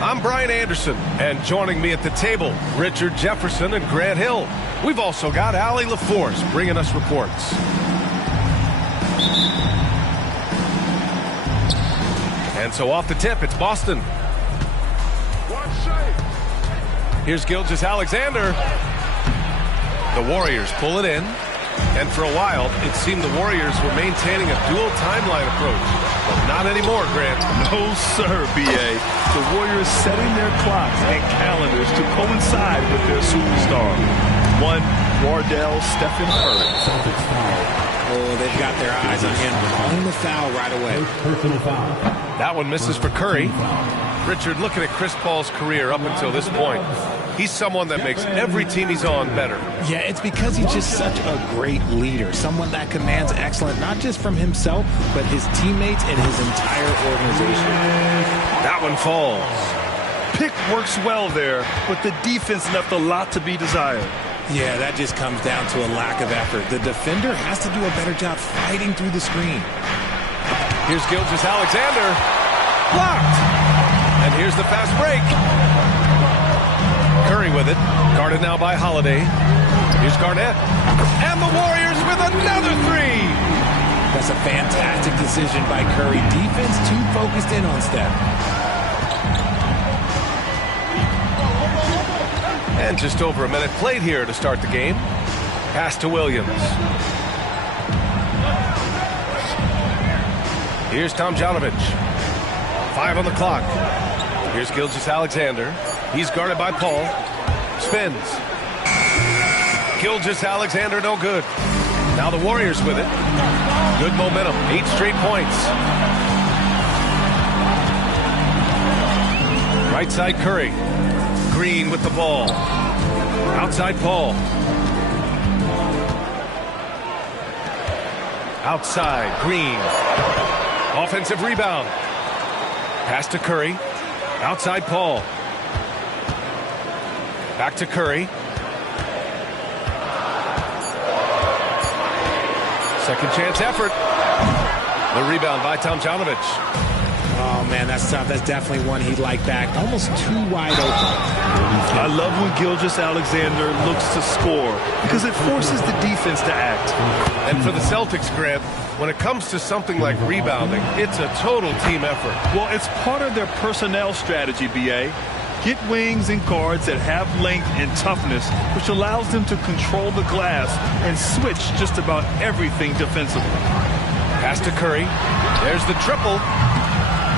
I'm Brian Anderson, and joining me at the table, Richard Jefferson and Grant Hill. We've also got Allie LaForce bringing us reports. And so off the tip, it's Boston. Here's Gilgeous-Alexander. The Warriors pull it in. And for a while, it seemed the Warriors were maintaining a dual timeline approach. But not anymore, Grant. No, sir, B.A. The Warriors setting their clocks and calendars to coincide with their superstar. One, Wardell Stephen Curry. Oh, they've got their eyes on him on the foul right away. Personal foul. That one misses for Curry. Richard, looking at Chris Paul's career up until this point, he's someone that makes every team he's on better. Yeah, it's because he's just such a great leader, someone that commands excellence, not just from himself, but his teammates and his entire organization. That one falls. Pick works well there, but the defense left a lot to be desired. Yeah, that just comes down to a lack of effort. The defender has to do a better job fighting through the screen. Here's Gilgeous-Alexander. Blocked. And here's the fast break. Curry with it. Guarded now by Holiday. Here's Garnett. And the Warriors with another three. That's a fantastic decision by Curry. Defense too focused in on Steph. And just over a minute played here to start the game. Pass to Williams. Here's Tomjanovich. 5 on the clock. Here's Gilgeous-Alexander. He's guarded by Paul. Spins. Gilgeous-Alexander no good. Now the Warriors with it. Good momentum. 8 straight points. Right side Curry. Green with the ball. Outside Paul. Outside Green. Offensive rebound. Pass to Curry. Outside Paul. Back to Curry. Second chance effort. The rebound by Tomjanovich. Oh, man, that's tough. That's definitely one he'd like back. Almost too wide open. I love when Gilgeous-Alexander looks to score because it forces the defense to act. And for the Celtics, Grant, when it comes to something like rebounding, it's a total team effort. Well, it's part of their personnel strategy, B.A. Get wings and guards that have length and toughness, which allows them to control the glass and switch just about everything defensively. Pass to Curry. There's the triple.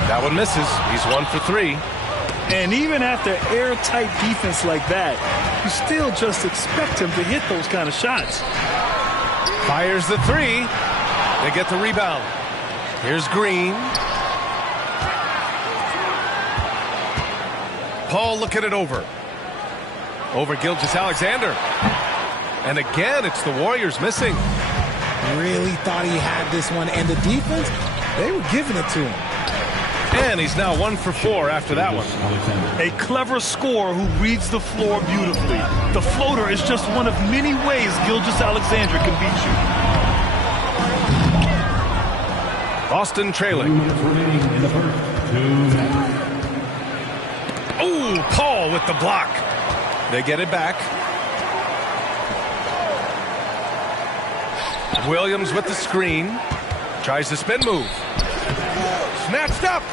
That one misses. He's 1 for 3. And even after airtight defense like that, you still just expect him to hit those kind of shots. Fires the 3. They get the rebound. Here's Green. Paul looking it over. Over Gilgeous-Alexander. And again, it's the Warriors missing. Really thought he had this one. And the defense, they were giving it to him. And he's now 1 for 4 after that one. A clever scorer who reads the floor beautifully. The floater is just one of many ways Gilgeous-Alexander can beat you. Boston trailing. Oh, Paul with the block. They get it back. Williams with the screen. Tries the spin move. Snatched up.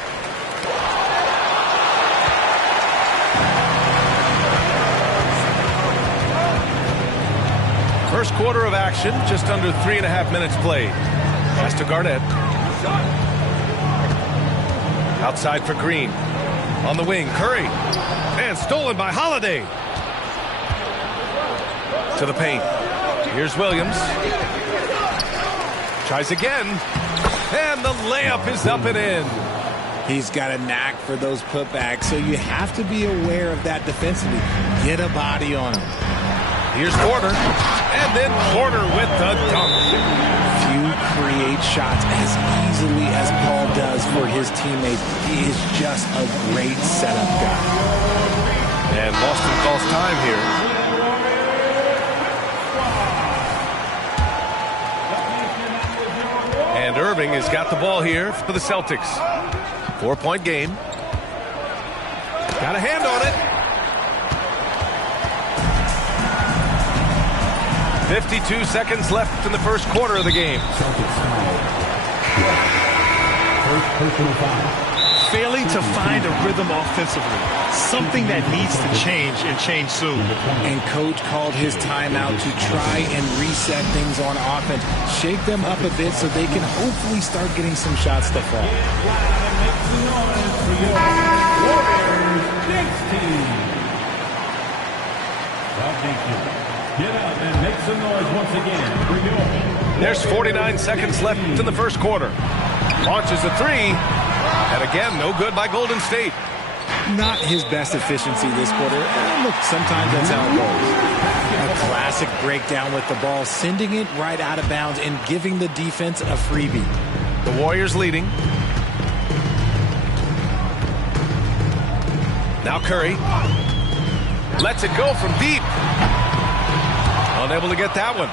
First quarter of action, just under 3.5 minutes played. Pass to Garnett. Outside for Green. On the wing, Curry. And stolen by Holiday. To the paint. Here's Williams. Tries again. And the layup is up and in. He's got a knack for those putbacks, so you have to be aware of that defensively. Get a body on him. Here's Porter. And then Porter with the dunk. Few create shots as easily as Paul does for his teammates. He is just a great setup guy. And Boston calls time here. And Irving has got the ball here for the Celtics. 4-point game. Got a hand on it. 52 seconds left in the first quarter of the game. Failing to find a rhythm offensively. Something that needs to change and change soon. And coach called his timeout to try and reset things on offense. Shake them up a bit so they can hopefully start getting some shots to fall. Get out and make some noise once again. There's 49 seconds left in the first quarter. Launches a three. And again, no good by Golden State. Not his best efficiency this quarter. Look, sometimes that's how it goes. A classic breakdown with the ball, sending it right out of bounds and giving the defense a freebie. The Warriors leading. Now Curry. Lets it go from deep. Unable to get that one.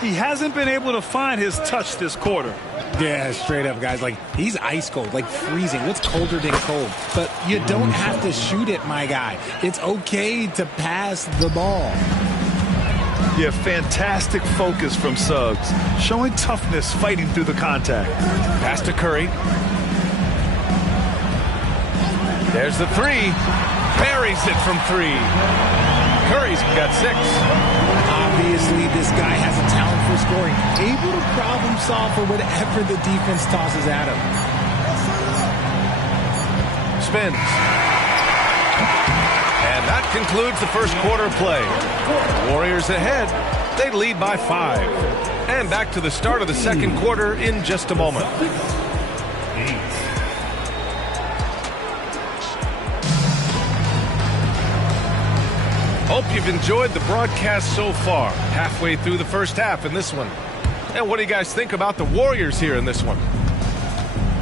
He hasn't been able to find his touch this quarter. Yeah, straight up, guys. Like, he's ice cold, like freezing. What's colder than cold? But you don't have to shoot it, my guy. It's okay to pass the ball. Yeah, fantastic focus from Suggs. Showing toughness, fighting through the contact. Pass to Curry. There's the three. Buries it from three. Curry's got 6. Obviously, this guy has a talent for scoring. Able to problem solve for whatever the defense tosses at him. Spins. And that concludes the first quarter play. Warriors ahead. They lead by 5. And back to the start of the second quarter in just a moment. Hope you've enjoyed the broadcast so far. Halfway through the first half in this one. And what do you guys think about the Warriors here in this one?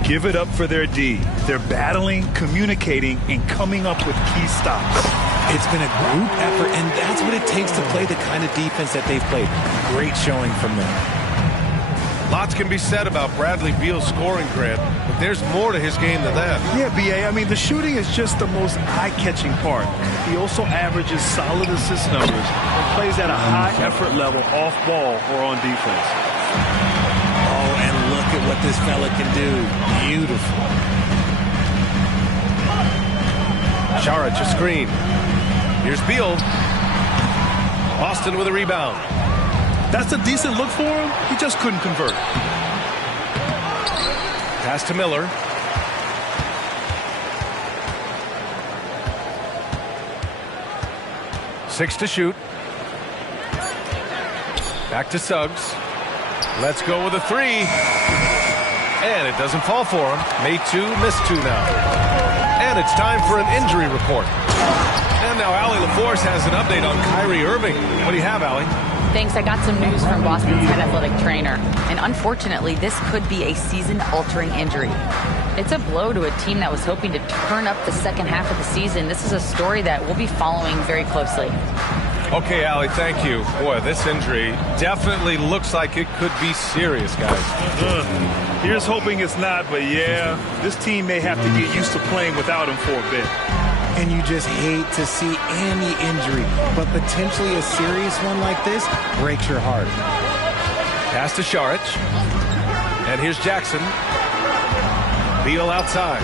Give it up for their D. They're battling, communicating, and coming up with key stops. It's been a group effort, and that's what it takes to play the kind of defense that they've played. Great showing from them. Lots can be said about Bradley Beal's scoring, Grant, but there's more to his game than that. Yeah, B.A., I mean, the shooting is just the most eye-catching part. He also averages solid assist numbers and plays at a high effort level off ball or on defense. Oh, and look at what this fella can do. Beautiful. Saric a screen. Here's Beal. Boston with a rebound. That's a decent look for him. He just couldn't convert. Pass to Miller. Six to shoot. Back to Suggs. Let's go with a three. And it doesn't fall for him. Made 2, missed 2 now. And it's time for an injury report. And now Allie LaForce has an update on Kyrie Irving. What do you have, Allie? Thanks. I got some news from Boston's head athletic trainer. And unfortunately, this could be a season-altering injury. It's a blow to a team that was hoping to turn up the second half of the season. This is a story that we'll be following very closely. Okay, Allie, thank you. Boy, this injury definitely looks like it could be serious, guys. Here's hoping it's not, but yeah, this team may have to get used to playing without him for a bit. And you just hate to see any injury, but potentially a serious one like this breaks your heart. Pass to Šarić. And here's Jackson. Beal outside.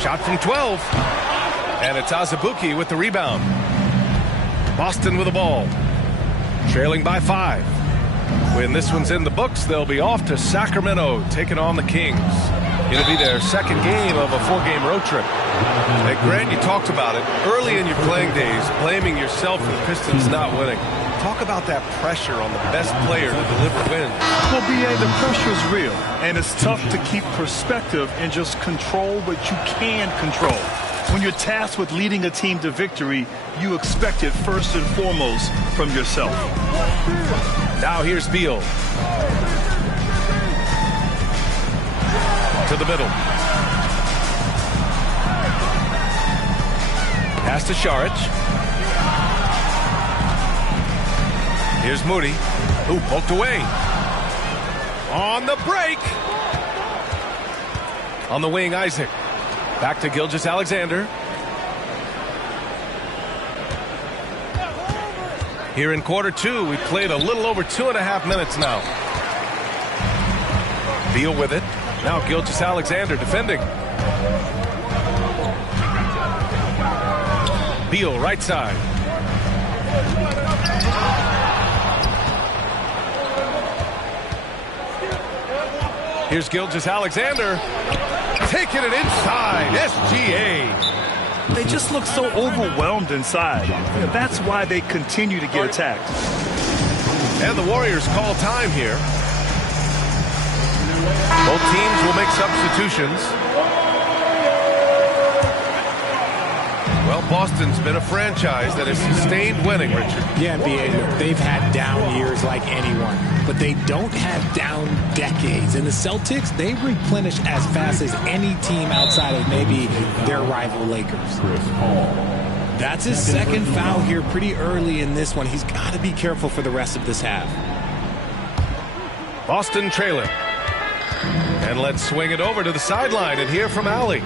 Shot from 12. And it's Azubuike with the rebound. Boston with the ball. Trailing by 5. When this one's in the books, they'll be off to Sacramento, taking on the Kings. It'll be their second game of a 4-game road trip. Hey, Grant, you talked about it early in your playing days, blaming yourself for the Pistons not winning. Talk about that pressure on the best player to deliver wins. Well, B.A., the pressure is real, and it's tough to keep perspective and just control what you can control. When you're tasked with leading a team to victory, you expect it first and foremost from yourself. Now here's Beal. To the middle. Pass to Šarić. Here's Moody, who poked away. On the break. On the wing, Isaac. Back to Gilgeous-Alexander. Here in quarter 2, we played a little over 2.5 minutes now. Beal with it. Now Gilgeous-Alexander defending. Beal right side. Here's Gilgeous-Alexander. Taking it inside. SGA. They just look so overwhelmed inside. That's why they continue to get attacked. And the Warriors call time here. Both teams will make substitutions. Well, Boston's been a franchise that has sustained winning, Richard. Yeah, B.A., they've had down years like anyone, but they don't have down decades. And the Celtics, they replenish as fast as any team outside of maybe their rival Lakers. That's his second foul here pretty early in this one. He's got to be careful for the rest of this half. Boston trailing. And let's swing it over to the sideline and hear from Allie.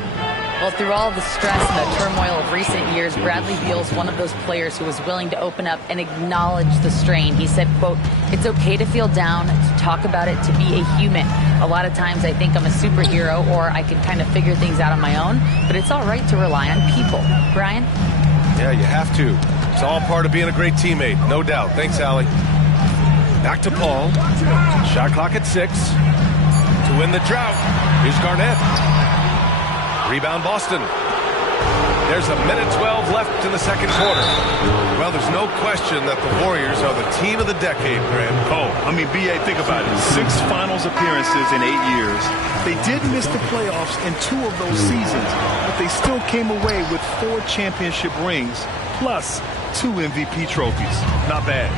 Well, through all the stress and the turmoil of recent years, Bradley Beal's one of those players who was willing to open up and acknowledge the strain. He said, quote, "It's okay to feel down, to talk about it, to be a human. A lot of times I think I'm a superhero or I can kind of figure things out on my own, but it's all right to rely on people." Brian? Yeah, you have to. It's all part of being a great teammate, no doubt. Thanks, Allie. Back to Paul. Shot clock at 6. To win the drought, here's Garnett. Rebound Boston. There's a minute 12 left in the second quarter. Well, there's no question that the Warriors are the team of the decade, Grant. Oh, I mean, B.A., think about it. 6 finals appearances in 8 years. They did miss the playoffs in 2 of those seasons, but they still came away with 4 championship rings, plus 2 MVP trophies. Not bad.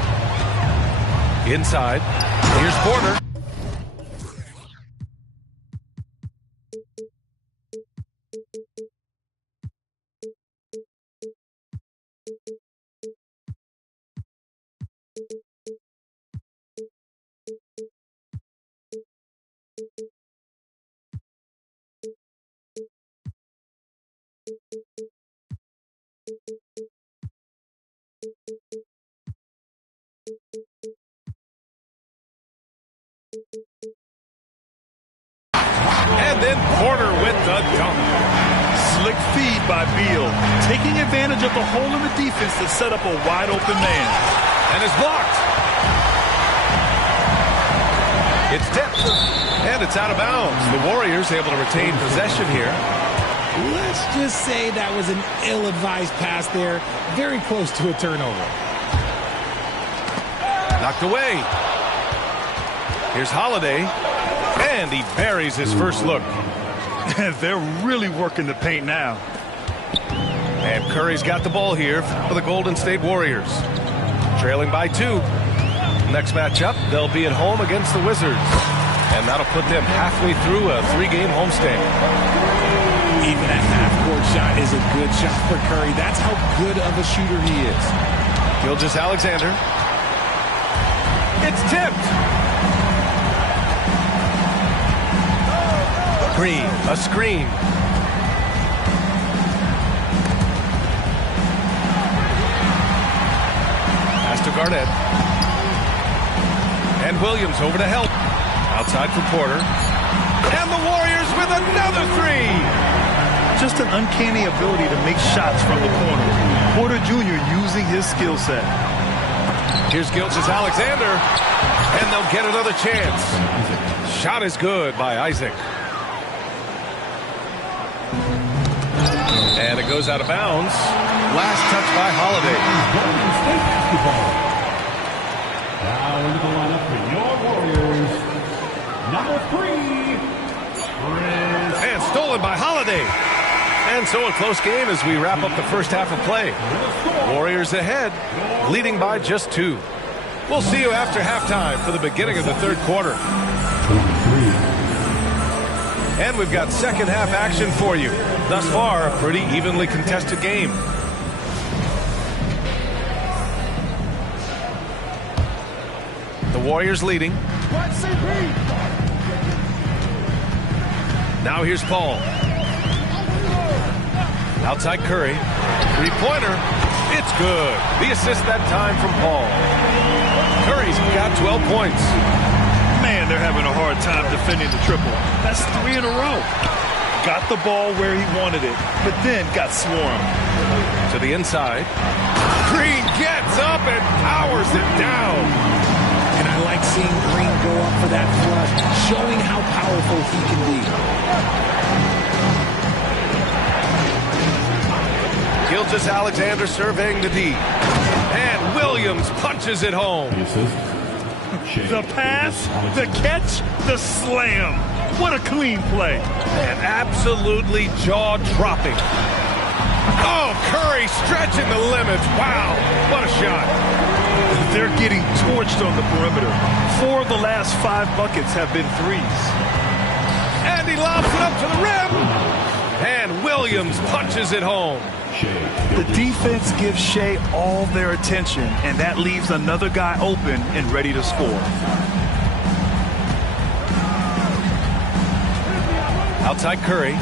Inside. Here's Porter. And then Porter with the dunk. Slick feed by Beal, taking advantage of the hole in the defense to set up a wide-open man. And is blocked. It's tipped. And it's out of bounds. The Warriors able to retain possession here. Let's just say that was an ill-advised pass there. Very close to a turnover. Knocked away. Here's Holiday. And he buries his first look. They're really working the paint now. And Curry's got the ball here for the Golden State Warriors. Trailing by 2. Next matchup, they'll be at home against the Wizards. And that'll put them halfway through a 3-game homestand. Even a half-court shot is a good shot for Curry. That's how good of a shooter he is. Gilgeous-Alexander. It's tipped. Green, a screen. Pass to Garnett. And Williams over to help. Outside for Porter. And the Warriors with another 3. Just an uncanny ability to make shots from the corner. Porter Jr. using his skill set. Here's Gilgeous-Alexander. And they'll get another chance. Shot is good by Isaac. And it goes out of bounds. Last touch by Holiday. Now into the lineup for your Warriors, number 3, Chris. And stolen by Holiday. And so a close game as we wrap up the first half of play. Warriors ahead, leading by just 2. We'll see you after halftime for the beginning of the third quarter. 23. And we've got second half action for you. Thus far, a pretty evenly contested game. The Warriors leading. Now here's Paul. Outside Curry. 3-pointer. It's good. The assist that time from Paul. Curry's got 12 points. Man, they're having a hard time defending the triple. That's 3 in a row. Got the ball where he wanted it, but then got swarmed. To the inside. Green gets up and powers it down. And I like seeing Green go up for that flush, showing how powerful he can be. Gilgeous-Alexander surveying the D. And Williams punches it home. The pass, the catch, the slam. What a clean play. And absolutely jaw-dropping. Oh, Curry stretching the limits. Wow, what a shot. They're getting torched on the perimeter. 4 of the last 5 buckets have been threes. And he lobs it up to the rim. And Williams punches it home. The defense gives Shea all their attention, and that leaves another guy open and ready to score. Outside Curry.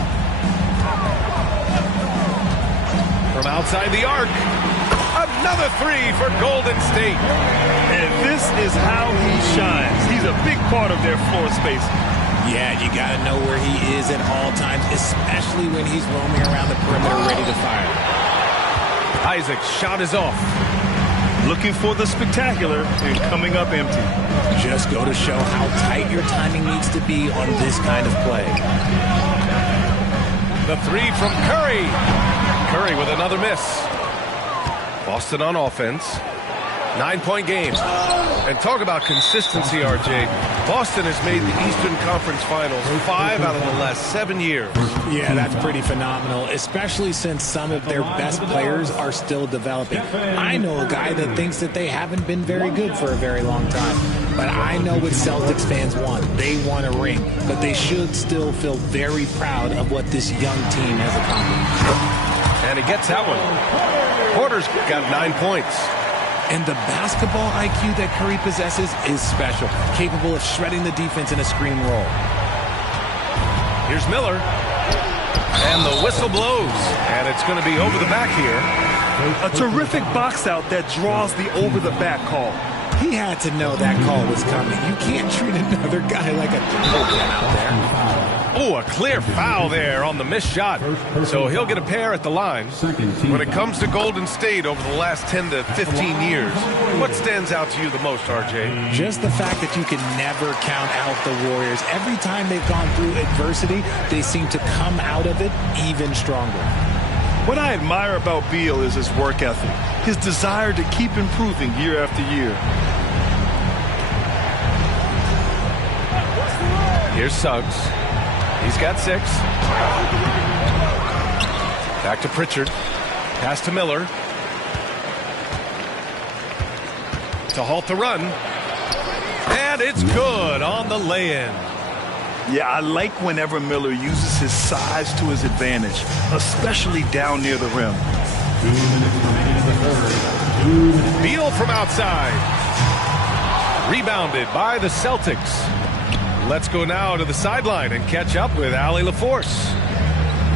From outside the arc. Another 3 for Golden State. And this is how he shines. He's a big part of their floor space. Yeah, you got to know where he is at all times, especially when he's roaming around the perimeter ready to fire. Isaac's shot is off. Looking for the spectacular and coming up empty. Just go to show how tight your timing needs to be on this kind of play. The 3 from Curry. Curry with another miss. Boston on offense. 9-point game. And talk about consistency, RJ. Boston has made the Eastern Conference Finals 5 out of the last 7 years. Yeah, that's pretty phenomenal, especially since some of their best players are still developing. I know a guy that thinks that they haven't been very good for a very long time. But I know what Celtics fans want. They want a ring. But they should still feel very proud of what this young team has accomplished. And he gets that one. Porter's got 9 points. And the basketball IQ that Curry possesses is special, capable of shredding the defense in a screen roll. Here's Miller. And the whistle blows. And it's going to be over the back here. A terrific box out that draws the over-the-back call. He had to know that call was coming. You can't treat another guy like a token out there. Oh, a clear foul there on the missed shot. So he'll get a pair at the line. When it comes to Golden State over the last 10 to 15 years, what stands out to you the most, RJ? Just the fact that you can never count out the Warriors. Every time they've gone through adversity, they seem to come out of it even stronger. What I admire about Beal is his work ethic, his desire to keep improving year after year. Here's Suggs. He's got 6. Back to Pritchard. Pass to Miller. To halt the run. And it's good on the lay-in. Yeah, I like whenever Miller uses his size to his advantage, especially down near the rim. 2 minutes remaining in the third. 2 minutes. Beal from outside. Rebounded by the Celtics. Let's go now to the sideline and catch up with Allie LaForce.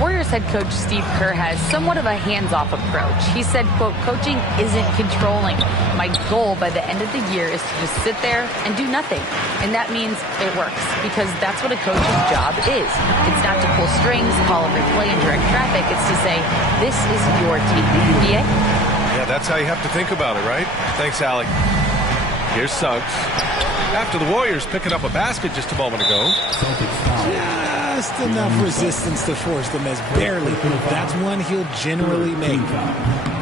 Warriors head coach Steve Kerr has somewhat of a hands-off approach. He said, quote, coaching isn't controlling. My goal by the end of the year is to just sit there and do nothing. And that means it works because that's what a coach's job is. It's not to pull strings, call every play, and direct traffic. It's to say, this is your team. Yeah? Yeah, that's how you have to think about it, right? Thanks, Allie. Here's Suggs. After the Warriors picking up a basket just a moment ago. Just enough resistance to force them as barely. That's one he'll generally make.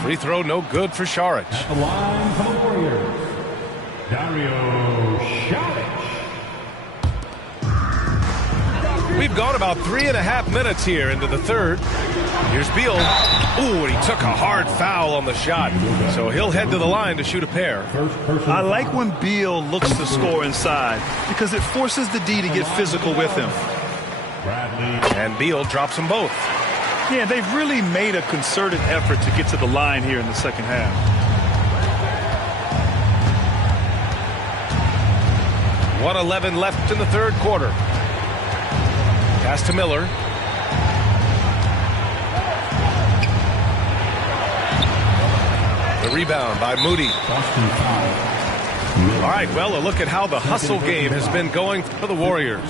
Free throw no good for Saric. At the line for the Warriors, Dario Saric. We've gone about 3.5 minutes here into the third. Here's Beal. Ooh, and he took a hard foul on the shot. So he'll head to the line to shoot a pair. I like when Beal looks to score inside because it forces the D to get physical with him. And Beal drops them both. Yeah, they've really made a concerted effort to get to the line here in the second half. .111 left in the third quarter. Pass to Miller. The rebound by Moody. All right, well, a look at how the hustle game has been going for the Warriors.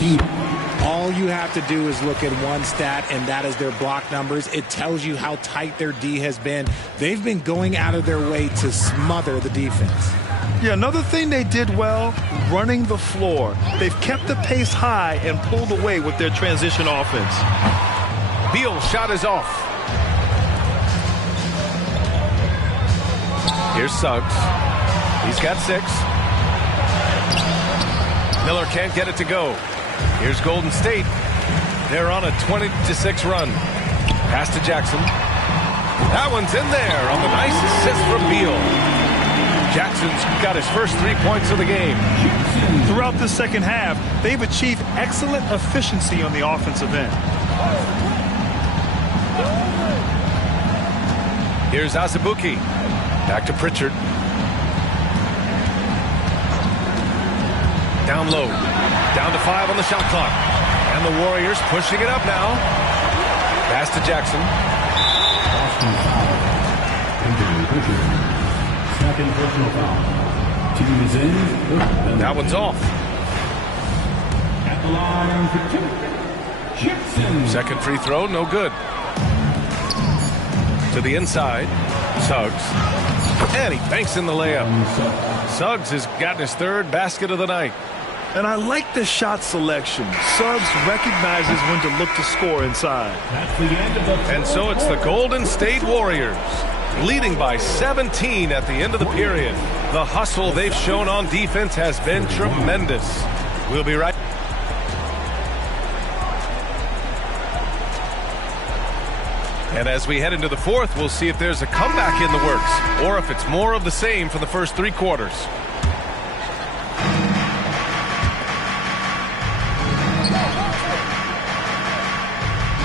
All you have to do is look at one stat, and that is their block numbers. It tells you how tight their D has been. They've been going out of their way to smother the defense. Yeah, another thing they did well, running the floor. They've kept the pace high and pulled away with their transition offense. Beal's shot is off. Here's Suggs. He's got 6. Miller can't get it to go. Here's Golden State. They're on a 20-6 run. Pass to Jackson. That one's in there on the nice assist from Beal. Jackson's got his first 3 points of the game. Throughout the second half, they've achieved excellent efficiency on the offensive end. Here's Azubuike. Back to Pritchard. Down low. Down to 5 on the shot clock. And the Warriors pushing it up now. Pass to Jackson. Second personal foul. Team is in. That one's off. At the line for 2. Jackson. Second free throw, no good. To the inside. Suggs. And he banks in the layup. Suggs has gotten his third basket of the night. And I like the shot selection. Suggs recognizes when to look to score inside. That's the end of the And so it's the Golden State Warriors leading by 17 at the end of the period. The hustle they've shown on defense has been tremendous. We'll be right. And as we head into the fourth, we'll see if there's a comeback in the works or if it's more of the same for the first 3 quarters.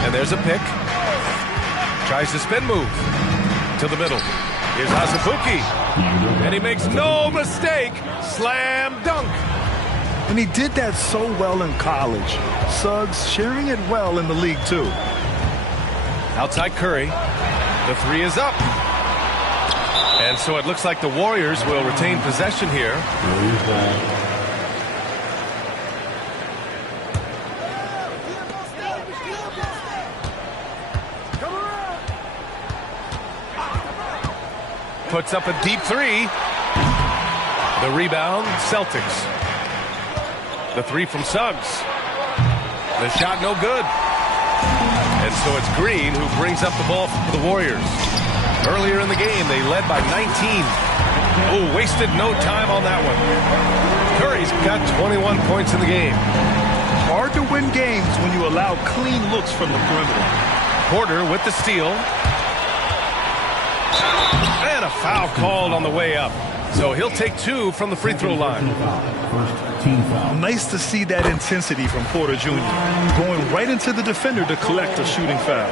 And there's a pick. Tries to spin move to the middle. Here's Azubuike. And he makes no mistake. Slam dunk. And he did that so well in college. Suggs sharing it well in the league, too. Outside Curry. The 3 is up. And so it looks like the Warriors will retain possession here. Puts up a deep 3. The rebound, Celtics. The 3 from Suggs. The shot no good. And so it's Green who brings up the ball for the Warriors. Earlier in the game, they led by 19. Oh, wasted no time on that one. Curry's got 21 points in the game. Hard to win games when you allow clean looks from the perimeter. Porter with the steal. And a foul called on the way up. So he'll take 2 from the free throw line. First team foul. Nice to see that intensity from Porter Jr. Going right into the defender to collect a shooting foul.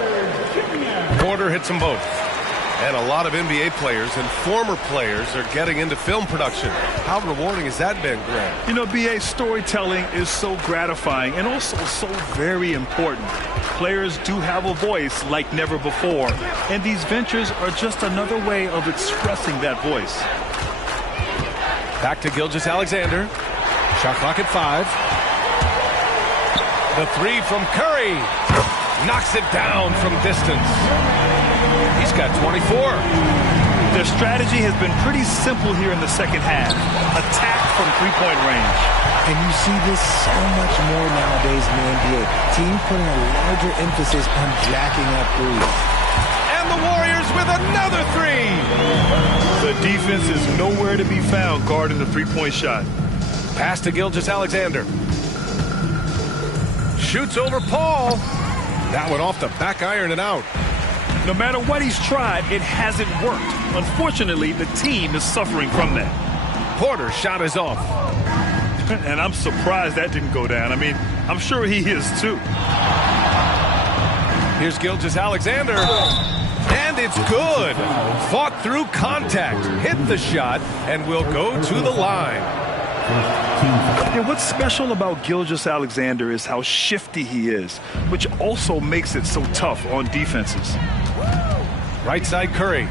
Porter hits them both. And a lot of NBA players and former players are getting into film production. How rewarding has that been, Grant? You know, BA, storytelling is so gratifying and also so very important. Players do have a voice like never before, and these ventures are just another way of expressing that voice. Back to Gilgeous-Alexander. Shot clock at 5. The 3 from Curry. Knocks it down from distance. He's got 24. Their strategy has been pretty simple here in the second half. Attack from three-point range. And you see this so much more nowadays in the NBA. Teams putting a larger emphasis on jacking up threes. And the Warriors with another 3. The defense is nowhere to be found guarding the three-point shot. Pass to Gilgeous-Alexander. Shoots over Paul. That one off the back iron and out. No matter what he's tried, it hasn't worked. Unfortunately, the team is suffering from that. Porter's shot is off. And I'm surprised that didn't go down. I mean, I'm sure he is too. Here's Gilgeous-Alexander. And it's good. Fought through contact. Hit the shot and will go to the line. And what's special about Gilgeous-Alexander is how shifty he is, which also makes it so tough on defenses. Right side Curry.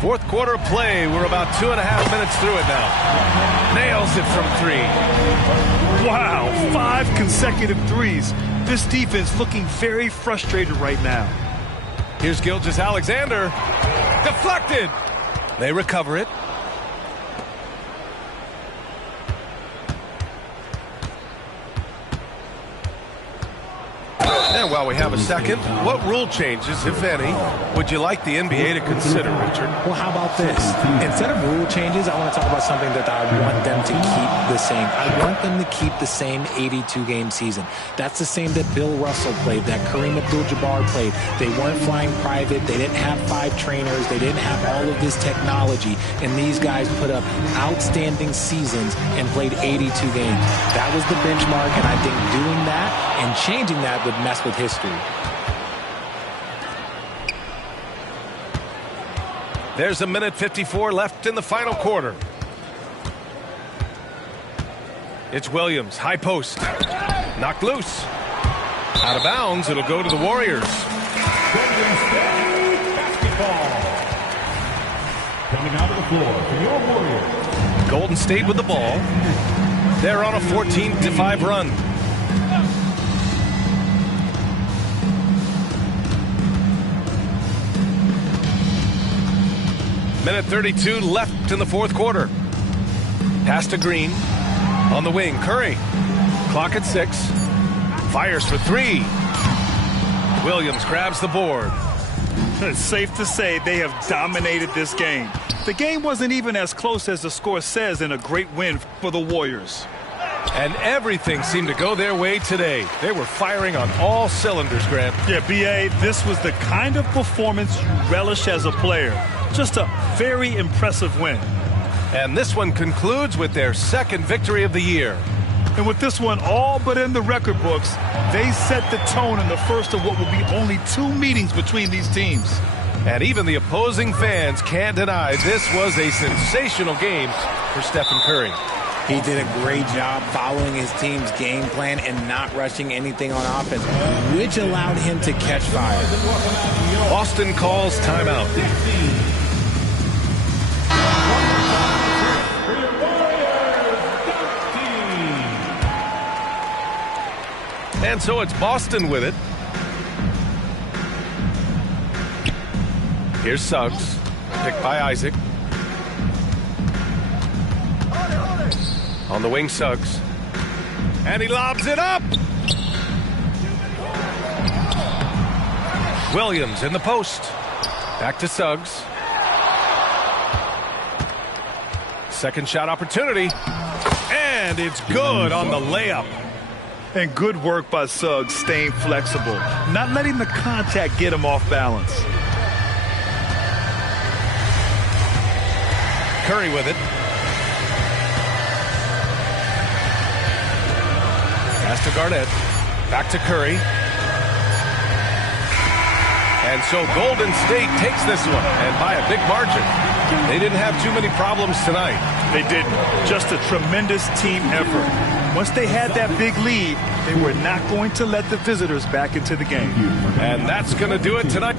Fourth quarter of play. We're about 2.5 minutes through it now. Nails it from 3. Wow, 5 consecutive threes. This defense looking very frustrated right now. Here's Gilgeous-Alexander. Deflected. They recover it. And while we have a second, what rule changes, if any, would you like the NBA to consider, Richard? Well, how about this? Instead of rule changes, I want to talk about something that I want them to keep the same. I want them to keep the same 82-game season. That's the same that Bill Russell played, that Kareem Abdul-Jabbar played. They weren't flying private. They didn't have 5 trainers. They didn't have all of this technology. And these guys put up outstanding seasons and played 82 games. That was the benchmark, and I think doing that and changing that would mess with history. There's 1:54 left in the final quarter. It's Williams, high post. Knocked loose. Out of bounds, it'll go to the Warriors. Golden State basketball. Coming out of the floor for your Warriors. Golden State with the ball. They're on a 14-5 run. Minute 32 left in the fourth quarter. Pass to Green. On the wing, Curry. Clock at 6. Fires for 3. Williams grabs the board. It's safe to say they have dominated this game. The game wasn't even as close as the score says in a great win for the Warriors. And everything seemed to go their way today. They were firing on all cylinders, Grant. Yeah, B.A., this was the kind of performance you relish as a player. Just a very impressive win. And this one concludes with their second victory of the year. And with this one all but in the record books, they set the tone in the first of what will be only 2 meetings between these teams. And even the opposing fans can't deny this was a sensational game for Stephen Curry. He did a great job following his team's game plan and not rushing anything on offense, which allowed him to catch fire. Boston calls timeout. And so it's Boston with it. Here's Suggs, picked by Isaac. On the wing, Suggs. And he lobs it up. Williams in the post. Back to Suggs. Second shot opportunity. And it's good on the layup. And good work by Suggs staying flexible, not letting the contact get him off balance. Curry with it. Pass to Garnett. Back to Curry. And so Golden State takes this one, and by a big margin. They didn't have too many problems tonight. They didn't. Just a tremendous team effort. Once they had that big lead, they were not going to let the visitors back into the game. And that's going to do it tonight.